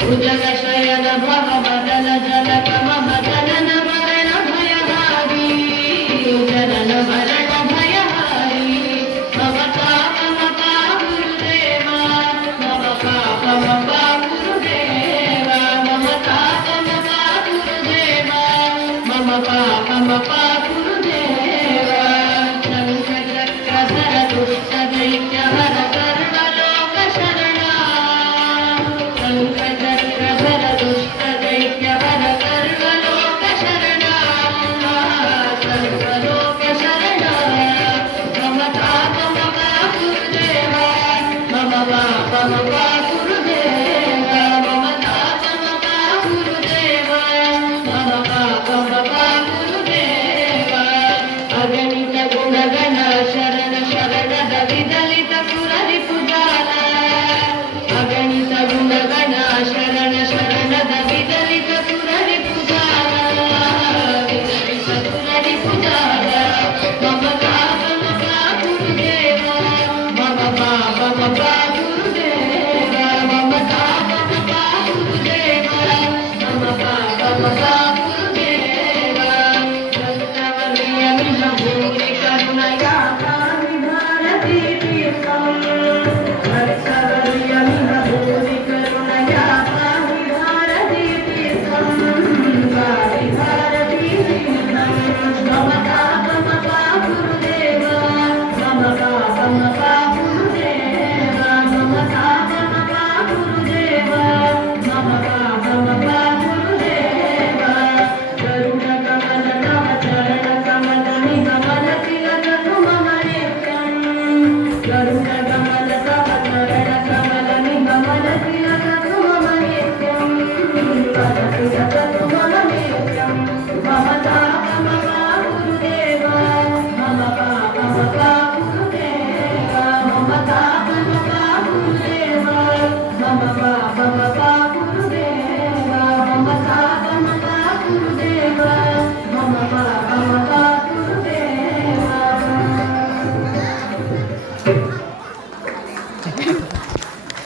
भुजगशयन भव मदन जनक मम जनन मरण भयहारी जनन मरण भयहारी मम पापमपा गुरुदेवा मम पापमपा गुरुदेवा मम पापमपा गुरुदेवा मम पापमपा गुरुदेवा शङ्खचक्रधर दुष्टदैत्यहर सर्वलोक शरणा शङ्खचक्रधर दुष्टदैत्यहर सर्वलोक शरणा सर्वलोक शरणा मम पापमपा गुरुदेवा मम पापमपा गुरुदेवा मम पापमपा गुरुदेवा मम